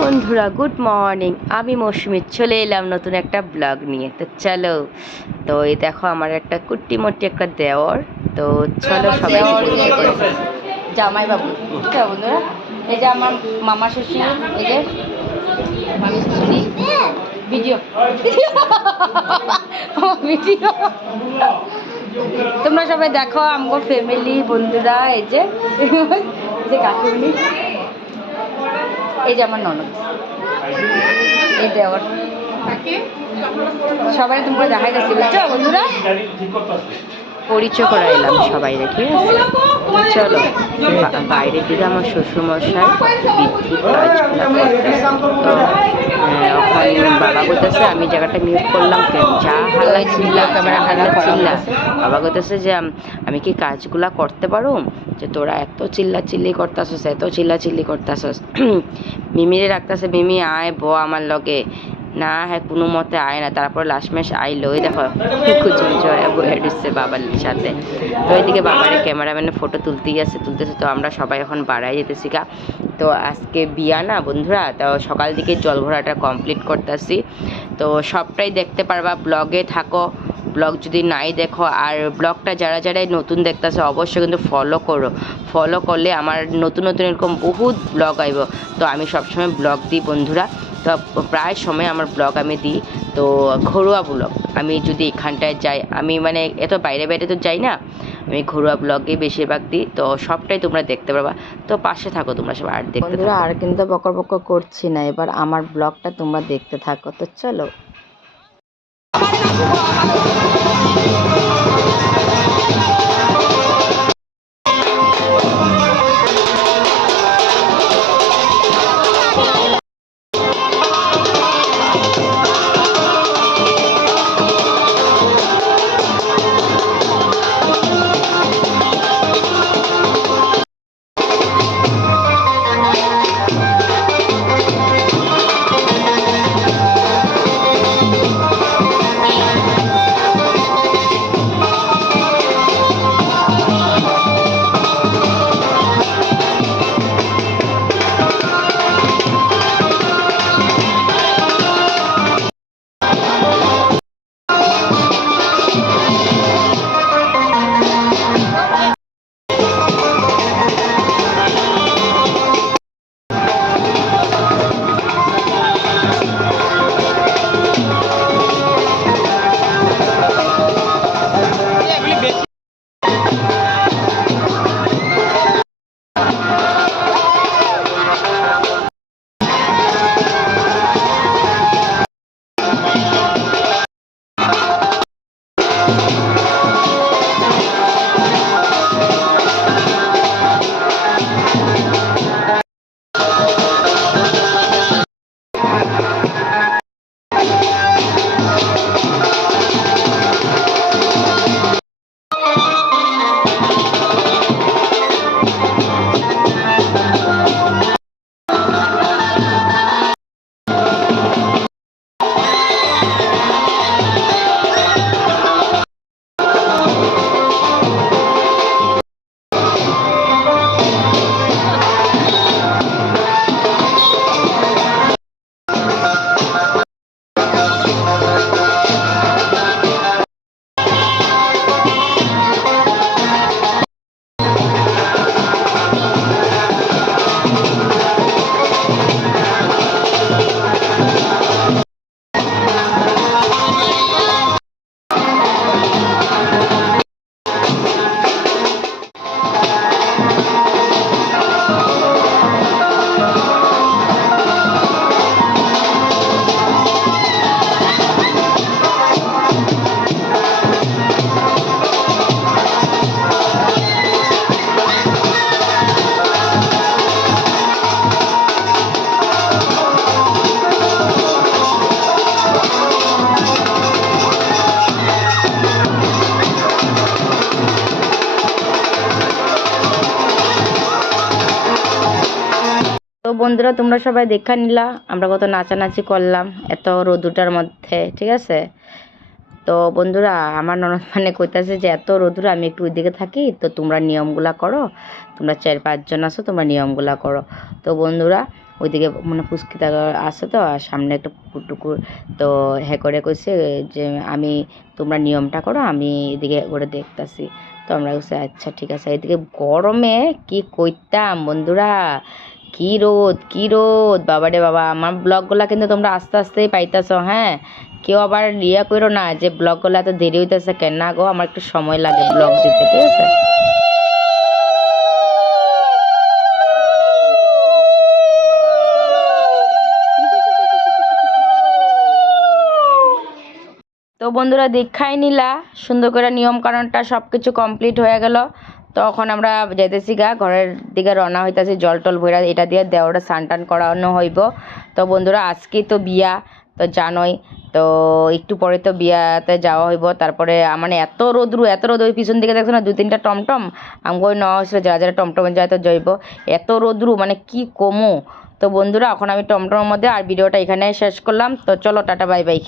বন্ধুরা good morning, আমি মৌসুমি চলে এলাম নতুন একটা ব্লগ নিয়ে। তো চলো, তো এই দেখো আমার একটা কুট্টি মোটি একটা দেওর। তো চলো সবাই জামাই বাবু বন্ধুরা, এই যে আমার মামা শ্বশুর, এই যে ভিডিও ভিডিও তোমরা সবাই দেখো আমার ফ্যামিলি বন্ধুরা। এই যে কাকুনি, এই যে আমার ননদ, এই দেওয়ার, সবাই তোমরা দেখাই যাচ্ছে বুঝছো বন্ধুরা। পরিচয় করাইলাম সবাই রেখে। চলো বাইরের দিকে আমার শ্বশুরমশাই বৃদ্ধি বাবা করতেছে, আমি জায়গাটা মিউট করলাম কেন, যা হাল্লাই চিল্লা ক্যামেরা হাল্লা চিল্লা। বাবা করতেছে যে আমি কি কাজগুলা করতে পারো, যে তোরা এত চিল্লা চিল্লি করতেছস, এত চিল্লা চিল্লি করতেছস। মিমিরে রাখতেছে, মিমি আয় ব আমার লগে, না হ্যাঁ কোনো মতে আয় না। তারপর লাস্ট ম্যাচ আইলো, ওই দেখো কুচুম জয়া বয়ে দিচ্ছে বাবার সাথে। তো ওইদিকে বাবারে ক্যামেরাম্যানে ফটো তুলতেছে। তো আমরা সবাই এখন বাড়াই যেতেছি গা। তো আজকে বিয়া না বন্ধুরা, তো সকাল দিকে জল ভরাটা কমপ্লিট করতেছি। তো সবটাই দেখতে পারবা, ব্লগে থাকো। ব্লগ যদি নাই দেখো, আর ব্লগটা যারা যারাই নতুন দেখতেছে অবশ্যই কিন্তু ফলো করলে আমার নতুন নতুন এরকম বহুত ব্লগ আইব। তো আমি সবসময় ব্লগ দিই বন্ধুরা, তো প্রায় সময় আমার ব্লগ আমি দিই। তো ঘরোয়া ব্লগ, আমি যদি এখানটায় যাই, আমি মানে এত বাইরে বাইরে তো যাই না, আমি ঘরোয়া ব্লগে বেশিরভাগ দিই। তো সবটাই তোমরা দেখতে পারবা, তো পাশে থাকো তোমরা সবাই। আর দেখতে থাকো, আর কিন্তু বকর বকর করছি না, এবার আমার ব্লগটা তোমরা দেখতে থাকো। তো চলো। তো বন্ধুরা তোমরা সবাই দেখা নিলা আমরা কত নাচানাচি করলাম এত রোদুটার মধ্যে, ঠিক আছে। তো বন্ধুরা আমার ননদ মানে কইতাছে যে এত রোদ্র আমি একটু ওইদিকে থাকি, তো তোমরা নিয়মগুলা করো, তোমরা 4-5 জন আসো, তোমরা নিয়মগুলা করো। তো বন্ধুরা ওইদিকে মানে পুষ্কিতা আসে, তো আর সামনে একটা পুকুর, তো হ্যাঁ করে কইছে যে আমি তোমরা নিয়মটা করো, আমি এদিকে করে দেখতাছি। তো আমরা বলছি আচ্ছা ঠিক আছে। এদিকে গরমে কি কইতাম বন্ধুরা, কি রোদ কি রোদ, বাবারে বাবা। আমার ব্লগগুলা কিন্তু তোমরা আস্তে আস্তেই পাইতেছো, হ্যাঁ, কেউ আবার ইয়া করো না যে ব্লগগুলো এত দেরি হইতেছে কেন, না গো, আমার একটু সময় লাগে ব্লগ দিতে, ঠিক আছে। তো বন্ধুরা দেখাই নিলা সুন্দর করে নিয়ম কানুনটা সব কিছু কমপ্লিট হয়ে গেল। তখন আমরা যাইতেছি গা ঘরের দিকে রওনা হইতেছি, জল টল ভরা এটা দিয়ে দেওয়াটা স্নান টান করানো হইব। তো বন্ধুরা আজকেই তো বিয়া, তো জানোই, তো একটু পরে তো বিয়াতে যাওয়া হইব। তারপরে মানে এত রোদ ওই পিছন দিকে দেখছো না 2-3টা টমটম, আমগো নেওয়া হয়েছিল, যারা যারা টমটমে যায় তো যাইব। এত রোদ্রু মানে কি কমু। তো বন্ধুরা এখন আমি টমটমের মধ্যে আর ভিডিওটা এখানে শেষ করলাম। তো চলো টাটা বাই বাই।